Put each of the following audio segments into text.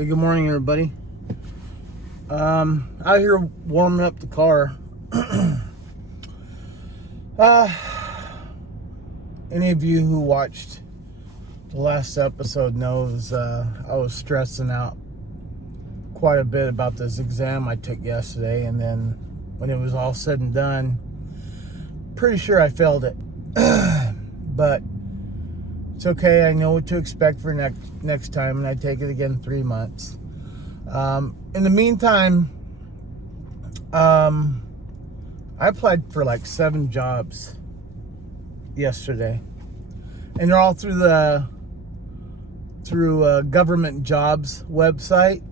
Hey, good morning, everybody. Out here warming up the car. uh, any of you who watched the last episode knows I was stressing out quite a bit about this exam I took yesterday, and then when it was all said and done, pretty sure I failed it. But it's okay. I know what to expect for next time, and I take it again in 3 months. In the meantime, I applied for like 7 jobs yesterday, and they're all through government jobs website,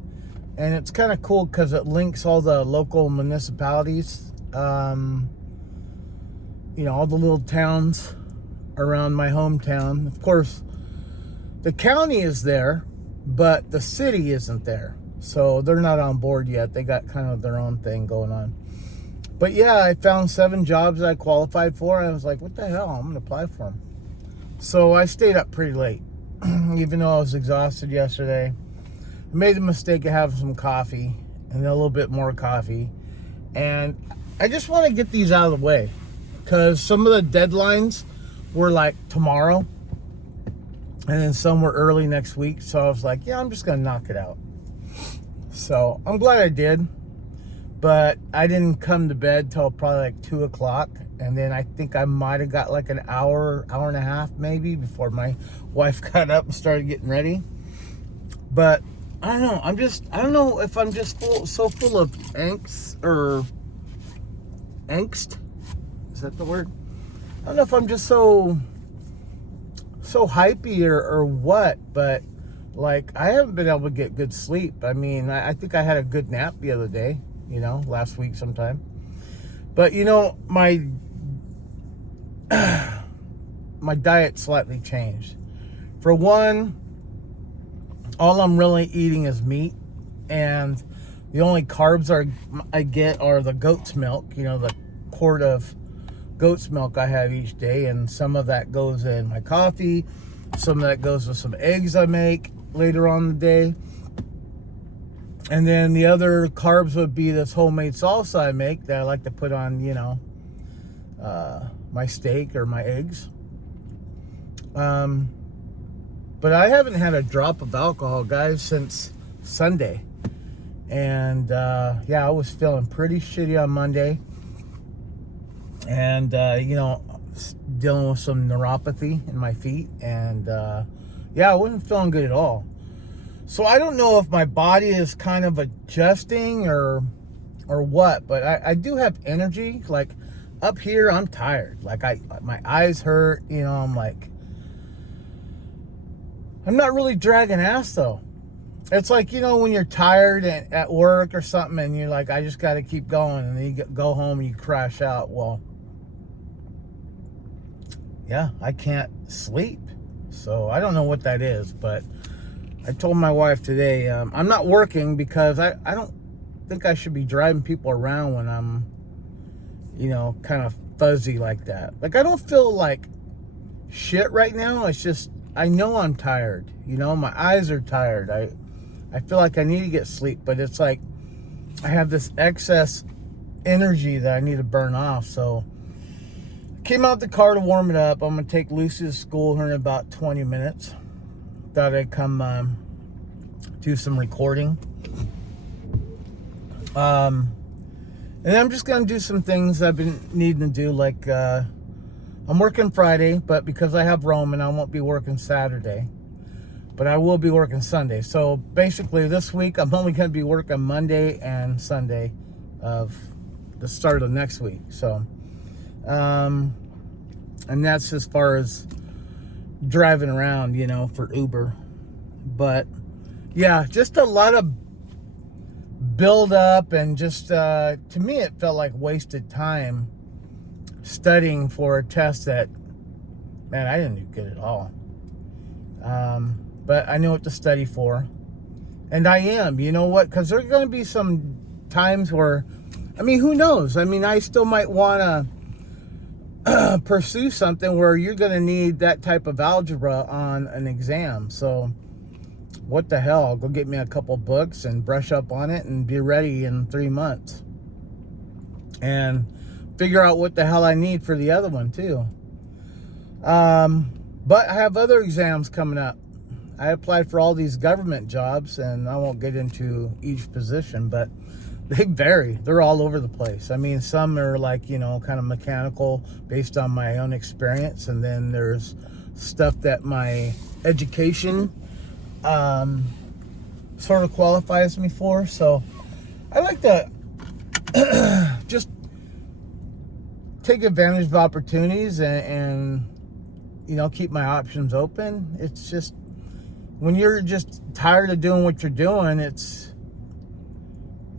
and it's kind of cool because it links all the local municipalities, all the little towns around my hometown. Of course, the county is there, but the city isn't there. So they're not on board yet. They got kind of their own thing going on. But yeah, I found 7 jobs I qualified for. And I was like, what the hell? I'm going to apply for them. So I stayed up pretty late, even though I was exhausted yesterday. I made the mistake of having some coffee and then a little bit more coffee. And I just want to get these out of the way because some of the deadlines were like tomorrow, and then some were early next week. So I was like, yeah, I'm just going to knock it out. So I'm glad I did, but I didn't come to bed till probably like 2 o'clock. And then I think I might have got like an hour and a half maybe before my wife got up and started getting ready. But I don't know. I don't know if I'm just so full of angst. Is that the word? I don't know if I'm just so hypey or what, but like, I haven't been able to get good sleep. I mean, I think I had a good nap the other day, last week sometime. But, my diet slightly changed. For one, all I'm really eating is meat. And the only carbs I get are the goat's milk, the quart of goat's milk I have each day. And some of that goes in my coffee. Some of that goes with some eggs I make later on in the day. And then the other carbs would be this homemade salsa I make that I like to put on, my steak or my eggs. But I haven't had a drop of alcohol, guys, since Sunday. And I was feeling pretty shitty on Monday. And, dealing with some neuropathy in my feet. And, I wasn't feeling good at all. So I don't know if my body is kind of adjusting or what, but I do have energy. Like up here, I'm tired. Like my eyes hurt, I'm like, I'm not really dragging ass though. It's like, when you're tired at work or something and you're like, I just got to keep going. And then you go home and you crash out. Well, yeah, I can't sleep. So I don't know what that is, but I told my wife today, I'm not working because I don't think I should be driving people around when I'm, kind of fuzzy like that. Like, I don't feel like shit right now. It's just, I know I'm tired. My eyes are tired. I feel like I need to get sleep, but it's like I have this excess energy that I need to burn off. So came out the car to warm it up. I'm going to take Lucy to school here in about 20 minutes. Thought I'd come do some recording. And I'm just going to do some things I've been needing to do. Like, I'm working Friday, but because I have Roman, I won't be working Saturday. But I will be working Sunday. So basically this week, I'm only going to be working Monday and Sunday of the start of next week. So, and that's as far as driving around, for Uber. But yeah, just a lot of build up, and just to me it felt like wasted time studying for a test that, man, I didn't do good at all. But I know what to study for, and I am, you know what, because there's going to be some times where, who knows, I still might want to pursue something where you're going to need that type of algebra on an exam. So what the hell? I'll go get me a couple books and brush up on it and be ready in 3 months. And figure out what the hell I need for the other one too. But I have other exams coming up. I applied for all these government jobs, and I won't get into each position, but they vary. They're all over the place. I mean, some are like, you know, kind of mechanical based on my own experience. And then there's stuff that my education sort of qualifies me for. So I like to just take advantage of opportunities and you know, keep my options open. It's just, when you're just tired of doing what you're doing, it's,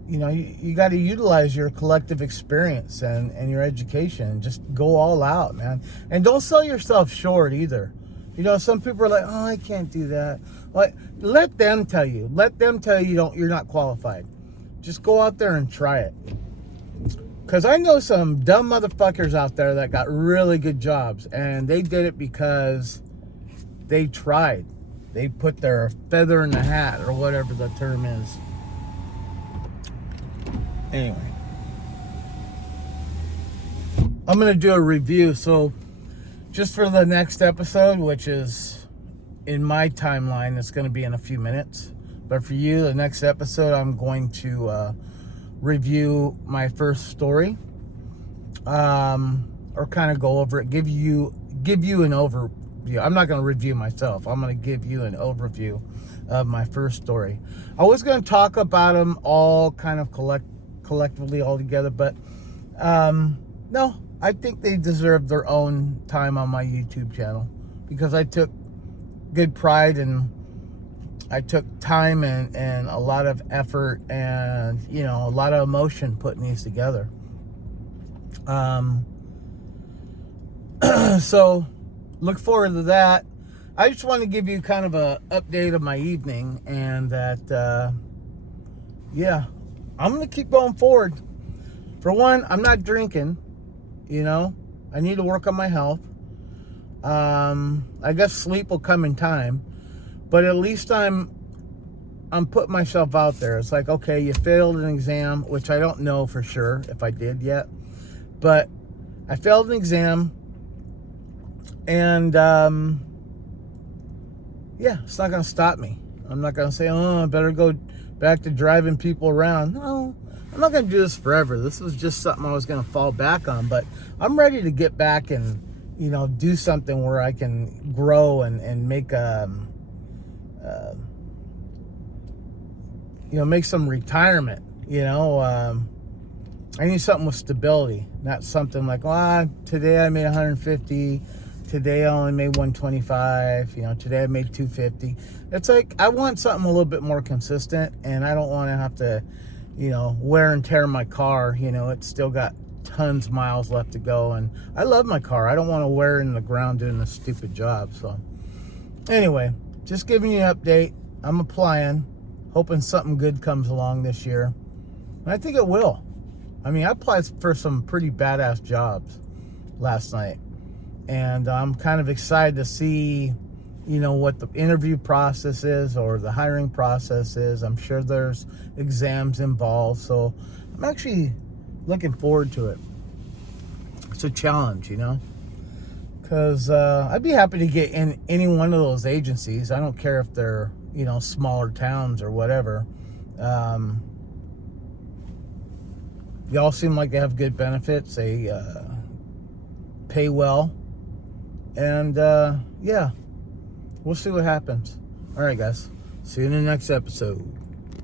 you know, you got to utilize your collective experience and your education. Just go all out, man. And don't sell yourself short either. You know, some people are like, oh, I can't do that. Like, let them tell you. Let them tell you you're not qualified. Just go out there and try it. Because I know some dumb motherfuckers out there that got really good jobs, and they did it because they tried. They put their feather in the hat, or whatever the term is. Anyway, I'm going to do a review. So just for the next episode, which is in my timeline, it's going to be in a few minutes. But for you, the next episode, I'm going to review my first story, or kind of go over it, give you an overview. I'm not going to review myself. I'm going to give you an overview of my first story. I was going to talk about them all kind of collectively all together, but no, I think they deserve their own time on my YouTube channel, because I took good pride and I took time and a lot of effort and, you know, a lot of emotion putting these together. So look forward to that. I just want to give you kind of a update of my evening, and that, yeah, I'm going to keep going forward. For one, I'm not drinking, you know, I need to work on my health. I guess sleep will come in time. But at least I'm putting myself out there. It's like, okay, you failed an exam, which I don't know for sure if I did yet. But I failed an exam. And, yeah, it's not going to stop me. I'm not going to say, oh, I better go back to driving people around. No, I'm not going to do this forever. This was just something I was going to fall back on. But I'm ready to get back and, you know, do something where I can grow and make you know, make some retirement. You know, I need something with stability, not something like, today I made 150, today I only made 125, you know, today I made 250. It's like, I want something a little bit more consistent, and I don't want to have to, you know, wear and tear my car. You know, it's still got tons of miles left to go, and I love my car. I don't want to wear it in the ground doing this stupid job. So anyway, just giving you an update. I'm applying, hoping something good comes along this year. And I think it will. I mean, I applied for some pretty badass jobs last night. And I'm kind of excited to see, you know, what the interview process is, or the hiring process is. I'm sure there's exams involved. So I'm actually looking forward to it. It's a challenge, you know. Because I'd be happy to get in any one of those agencies. I don't care if they're, you know, smaller towns or whatever. They all seem like they have good benefits. They pay well. And, yeah, we'll see what happens. All right, guys. See you in the next episode.